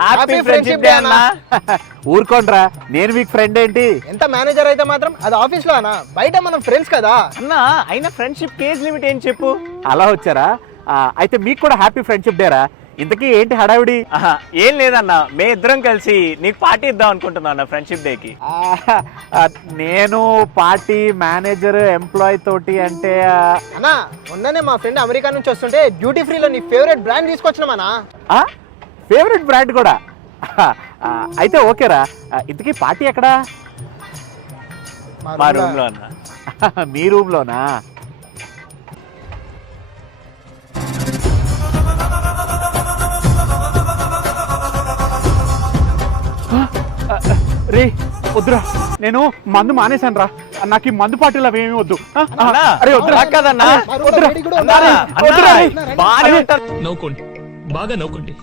Happy friendship day అన్నా. ఊరుకోండ్రా, నేను మీకు ఫ్రెండ్ ఏంటి? ఎంత మేనేజర్ అయితే మాత్రం అది ఆఫీస్ లో అన్నా, బయట మనం ఫ్రెండ్స్ కదా అన్నా. అయినా ఫ్రెండ్షిప్ కేజ్ లిమిట్ ఏం చెప్పు. అలా వచ్చారా? అయితే మీకు కూడా హ్యాపీ ఫ్రెండ్షిప్ డేరా. ఇంతకీ ఏంటి హడావిడి? ఏం లేదన్నా, మే ఇద్దరం కలిసి నీకు పార్టీ ఇద్దాం అనుకుంటున్నా అన్న ఫ్రెండ్షిప్ డేకి. నేను పార్టీ మేనేజర్ ఎంప్లాయ్ తోటి అంటే అన్నా, మొన్ననే మా ఫ్రెండ్ అమెరికా నుంచి వస్తుంటే డ్యూటీ ఫ్రీలో నీ ఫేవరెట్ బ్రాండ్ తీసుకొచ్చినామన్నా. ఫేవరెట్ బ్రాండ్ కూడా. అయితే ఓకేరా. ఇంతకీ పార్టీ ఎక్కడా? మా రూమ్ లో అన్న. మీ రూమ్ లోనా? రే వద్దురా, నేను మందు మానేశాను రా. నాకు ఈ మందు పార్టీలు అవి ఏమి వద్దు. అరే వద్దురా కదన్నా, మా రూమ్ లో వేడి కూడా ఉందా? బాగా నవ్వుకోండి, బాగా నవ్వుకోండి.